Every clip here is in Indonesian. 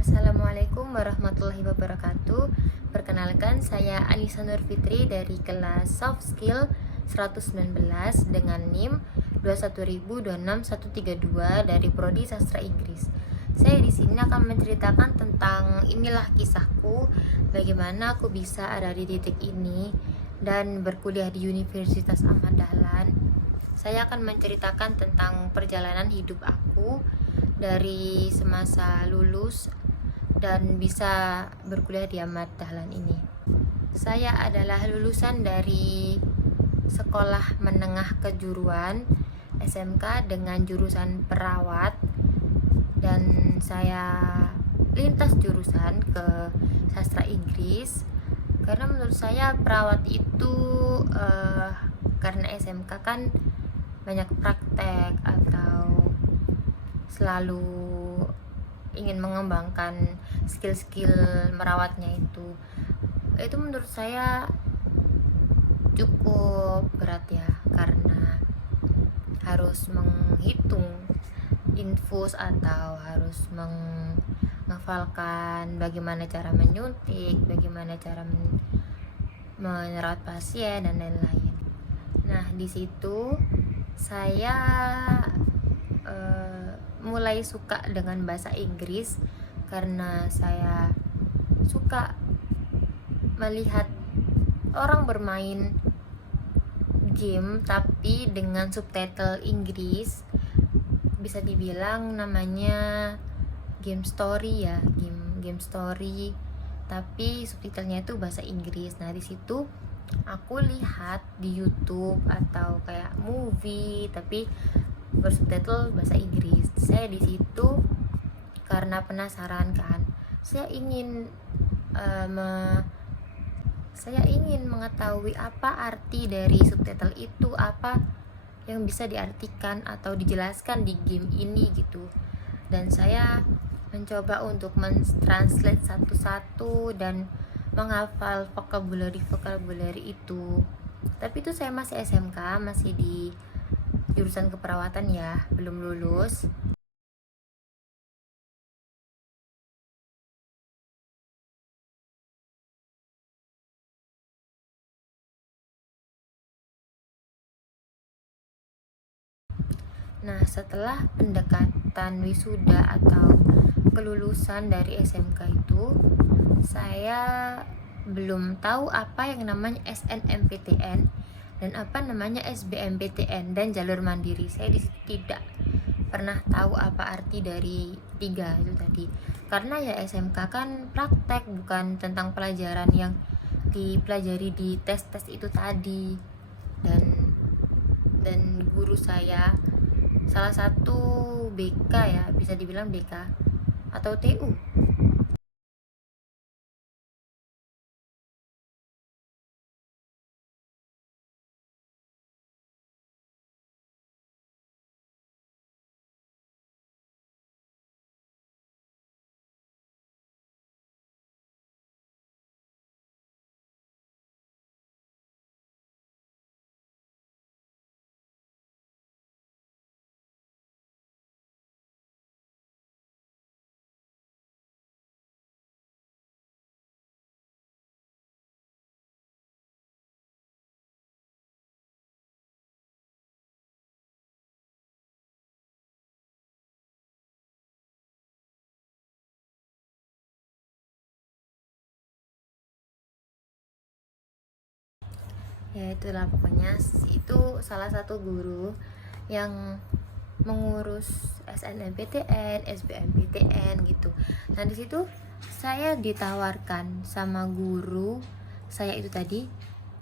Assalamualaikum warahmatullahi wabarakatuh. Perkenalkan, saya Anissa Nur Fitri dari kelas Soft Skill 119 dengan NIM 210263132 dari Prodi Sastra Inggris. Saya di sini akan menceritakan tentang inilah kisahku, bagaimana aku bisa ada di titik ini dan berkuliah di Universitas Ahmad Dahlan. Saya akan menceritakan tentang perjalanan hidup aku dari semasa lulus dan bisa berkuliah di Ahmad Dahlan ini. Saya adalah lulusan dari sekolah menengah kejuruan SMK dengan jurusan perawat, dan saya lintas jurusan ke sastra Inggris karena menurut saya perawat itu karena SMK kan banyak praktek atau selalu ingin mengembangkan skill-skill merawatnya itu menurut saya cukup berat ya, karena harus menghitung infus atau harus menghafalkan bagaimana cara menyuntik, bagaimana cara merawat pasien dan lain-lain. Nah, di situ saya mulai suka dengan bahasa Inggris karena saya suka melihat orang bermain game tapi dengan subtitle Inggris. Bisa dibilang namanya game story ya, game story tapi subtitlenya itu bahasa Inggris. Nah, di situ aku lihat di YouTube atau kayak movie tapi bersubtitle bahasa Inggris. Saya di situ karena penasaran kan, saya ingin mengetahui apa arti dari subtitle itu, apa yang bisa diartikan atau dijelaskan di game ini gitu. Dan saya mencoba untuk mentranslate satu-satu dan menghafal vocabulary itu. Tapi itu saya masih SMK, masih di jurusan keperawatan ya, belum lulus. Nah, setelah pendekatan wisuda atau kelulusan dari SMK itu, saya belum tahu apa yang namanya SNMPTN dan apa namanya SBMPTN dan jalur mandiri. Saya tidak pernah tahu apa arti dari tiga itu tadi, karena ya SMK kan praktek, bukan tentang pelajaran yang dipelajari di tes-tes itu tadi. Dan guru saya salah satu BK ya, bisa dibilang BK atau TU. Ya itulah pokoknya, itu salah satu guru yang mengurus SNMPTN, SBMPTN gitu. Nah, di situ saya ditawarkan sama guru saya itu tadi,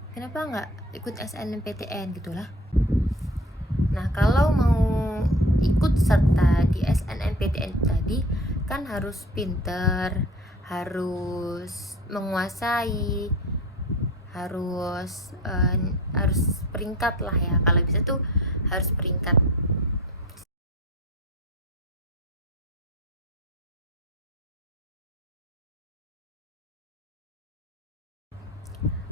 kenapa nggak ikut SNMPTN gitulah. Nah, kalau mau ikut serta di SNMPTN tadi kan harus pinter, harus menguasai, harus peringkat lah ya, kalau bisa tuh harus peringkat.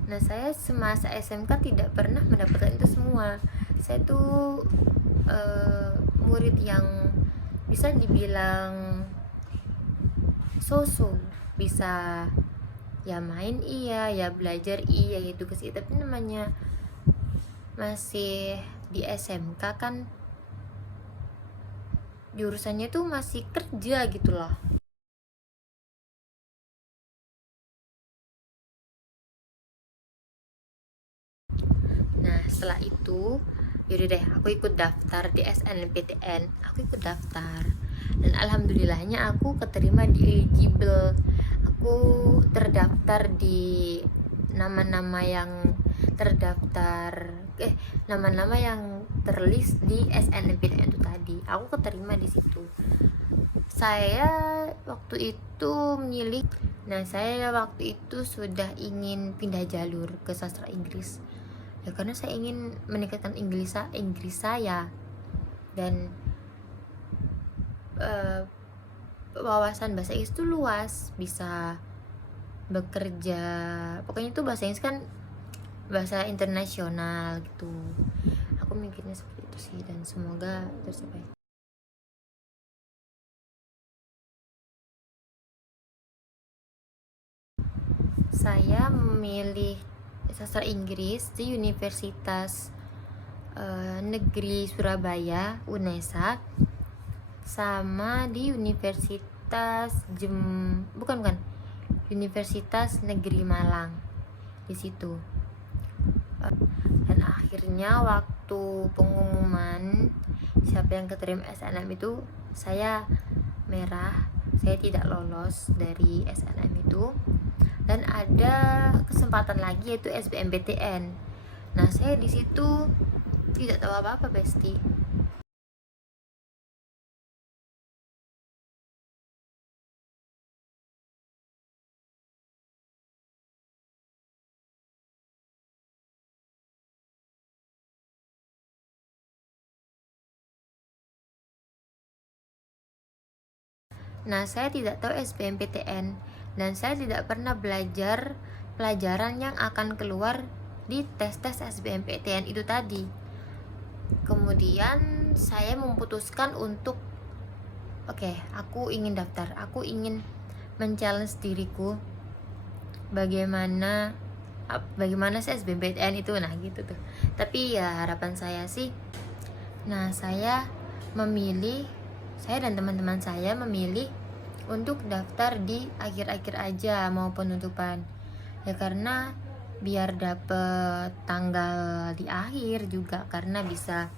Nah, saya semasa SMK tidak pernah mendapatkan itu semua. Saya tuh murid yang bisa dibilang so bisa ya main iya, ya belajar iya gitu sih, tapi namanya masih di SMK kan jurusannya tuh masih kerja gitu loh. Nah setelah itu yaudah deh, aku ikut daftar di SNMPTN, aku ikut daftar dan alhamdulillahnya aku keterima di eligible. Aku terdaftar di nama-nama yang terdaftar nama-nama yang terlist di SNMPTN itu tadi, aku keterima di situ. Saya waktu itu memilih, saya waktu itu sudah ingin pindah jalur ke sastra Inggris ya, karena saya ingin meningkatkan Inggris saya dan wawasan bahasa Inggris itu luas, bisa bekerja, pokoknya itu bahasa Inggris kan bahasa internasional gitu. Aku mikirnya seperti itu sih, dan semoga tercapai. Saya memilih sastra Inggris di Universitas Negeri Surabaya UNESA, sama di bukan Universitas Negeri Malang di situ. Dan akhirnya waktu pengumuman siapa yang keterima SNM itu, saya merah, saya tidak lolos dari SNM itu, dan ada kesempatan lagi yaitu SBMPTN. Nah saya di situ tidak tahu apa-apa, Besti. Nah saya tidak tahu SBMPTN, dan saya tidak pernah belajar pelajaran yang akan keluar di tes-tes SBMPTN itu tadi. Kemudian saya memutuskan untuk aku ingin daftar, aku ingin men-challenge diriku bagaimana sih SBMPTN itu, nah gitu tuh. Tapi ya harapan saya sih, saya dan teman-teman saya memilih untuk daftar di akhir-akhir aja mau penutupan ya, karena biar dapet tanggal di akhir juga, karena bisa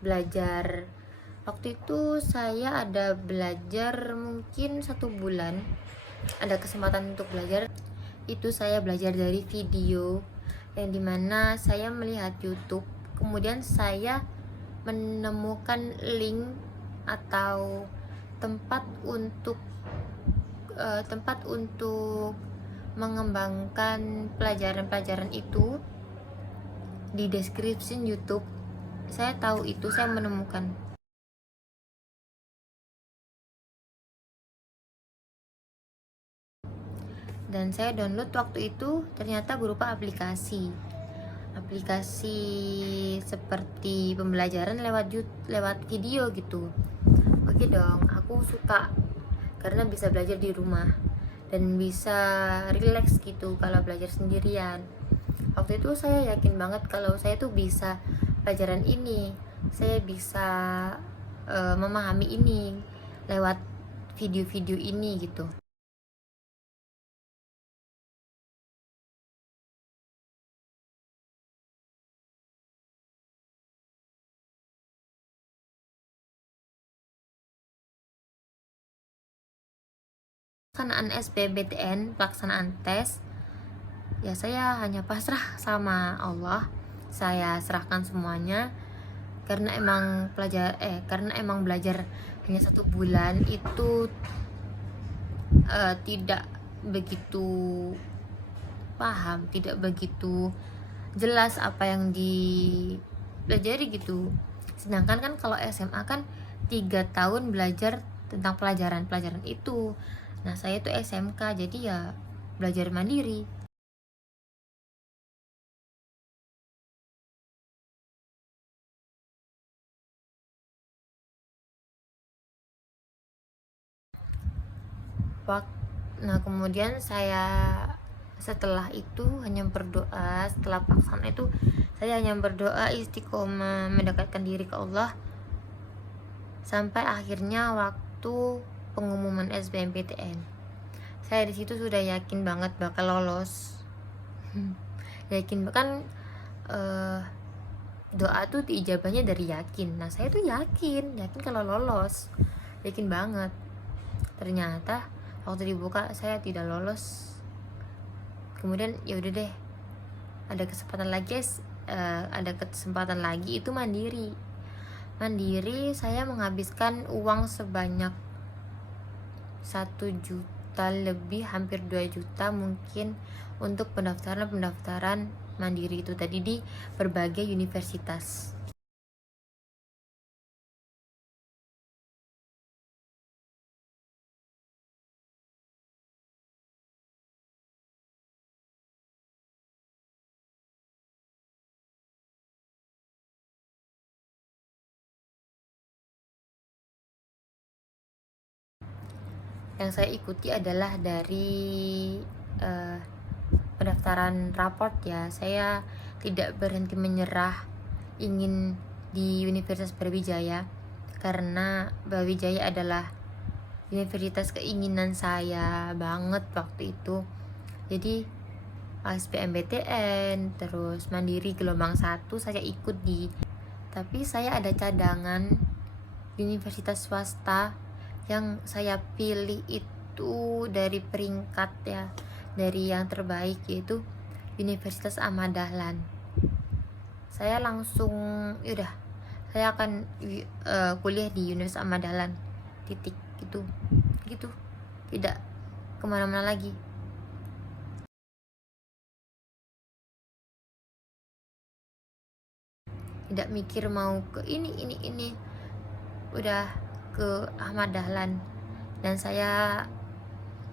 belajar. Waktu itu saya ada belajar mungkin 1 bulan, ada kesempatan untuk belajar. Itu saya belajar dari video yang dimana saya melihat YouTube, kemudian saya menemukan link atau tempat untuk mengembangkan pelajaran-pelajaran itu di description YouTube. Saya tahu itu, saya menemukan. Dan saya download waktu itu, ternyata berupa aplikasi seperti pembelajaran lewat video gitu. Oke dong, aku suka karena bisa belajar di rumah dan bisa relax gitu kalau belajar sendirian. Waktu itu saya yakin banget kalau saya tuh bisa pelajaran ini, saya bisa memahami ini lewat video-video ini gitu. Pelaksanaan SBMPTN, pelaksanaan tes ya, saya hanya pasrah sama Allah. Saya serahkan semuanya karena emang belajar hanya 1 bulan itu tidak begitu paham, tidak begitu jelas apa yang dipelajari gitu. Sedangkan kan kalau SMA kan 3 tahun belajar tentang pelajaran-pelajaran itu. Nah saya tuh SMK, jadi ya belajar mandiri. Nah kemudian saya setelah itu hanya berdoa, setelah pelaksanaan itu saya hanya berdoa istiqomah mendekatkan diri ke Allah sampai akhirnya waktu pengumuman SBMPTN. Saya di situ sudah yakin banget bakal lolos. Yakin bahkan doa tuh diijabahnya dari yakin. Nah saya tuh yakin kalau lolos, yakin banget. Ternyata waktu dibuka saya tidak lolos. Kemudian ya udah deh, ada kesempatan lagi itu mandiri. Saya menghabiskan uang sebanyak 1 juta lebih, hampir 2 juta mungkin, untuk pendaftaran mandiri itu tadi di berbagai universitas. Yang saya ikuti adalah dari pendaftaran raport ya. Saya tidak berhenti menyerah ingin di Universitas Brawijaya karena Brawijaya adalah universitas keinginan saya banget waktu itu. Jadi SBMPTN terus mandiri gelombang 1 saya ikut tapi saya ada cadangan universitas swasta yang saya pilih itu dari peringkat ya, dari yang terbaik, yaitu Universitas Ahmad Dahlan. Saya langsung yaudah saya akan kuliah di Universitas Ahmad Dahlan, titik gitu, tidak kemana-mana lagi. Tidak mikir mau ke ini, udah ke Ahmad Dahlan. Dan saya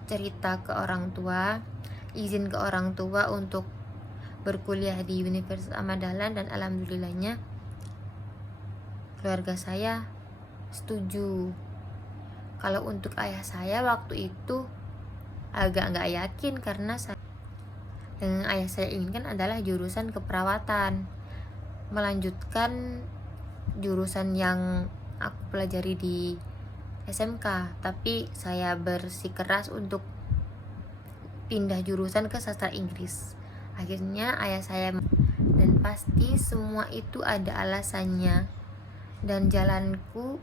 cerita ke orang tua, izin ke orang tua untuk berkuliah di Universitas Ahmad Dahlan, dan alhamdulillahnya keluarga saya setuju. Kalau untuk ayah saya waktu itu agak nggak yakin karena yang ayah saya inginkan adalah jurusan keperawatan, melanjutkan jurusan yang aku pelajari di SMK, tapi saya bersikeras untuk pindah jurusan ke sastra Inggris. Akhirnya ayah saya, dan pasti semua itu ada alasannya, dan jalanku,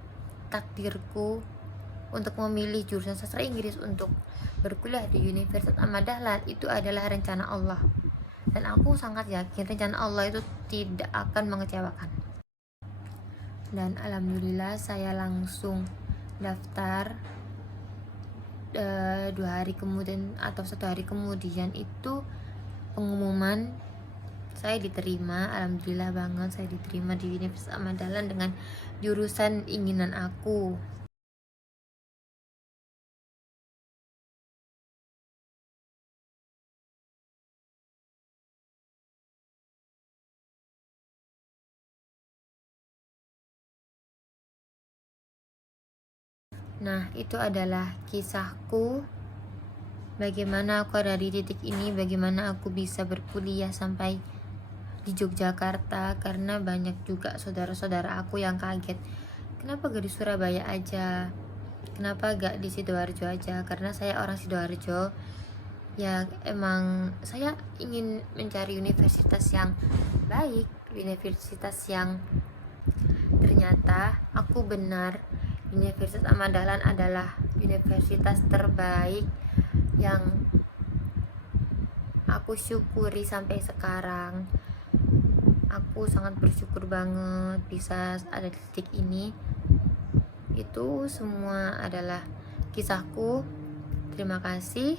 takdirku untuk memilih jurusan sastra Inggris untuk berkuliah di Universitas Ahmad Dahlan itu adalah rencana Allah, dan aku sangat yakin rencana Allah itu tidak akan mengecewakan. Dan alhamdulillah saya langsung daftar 2 hari kemudian atau 1 hari kemudian itu pengumuman, saya diterima. Alhamdulillah banget saya diterima di Universitas Ahmad Dahlan dengan jurusan inginan aku. Nah itu adalah kisahku, bagaimana aku ada di titik ini, bagaimana aku bisa berkuliah sampai di Yogyakarta, karena banyak juga saudara-saudara aku yang kaget, kenapa gak di Surabaya aja, kenapa gak di Sidoarjo aja, karena saya orang Sidoarjo ya. Emang saya ingin mencari universitas yang baik, universitas yang ternyata aku benar. Universitas Ahmad Dahlan adalah universitas terbaik yang aku syukuri sampai sekarang. Aku sangat bersyukur banget bisa ada di titik ini. Itu semua adalah kisahku. Terima kasih.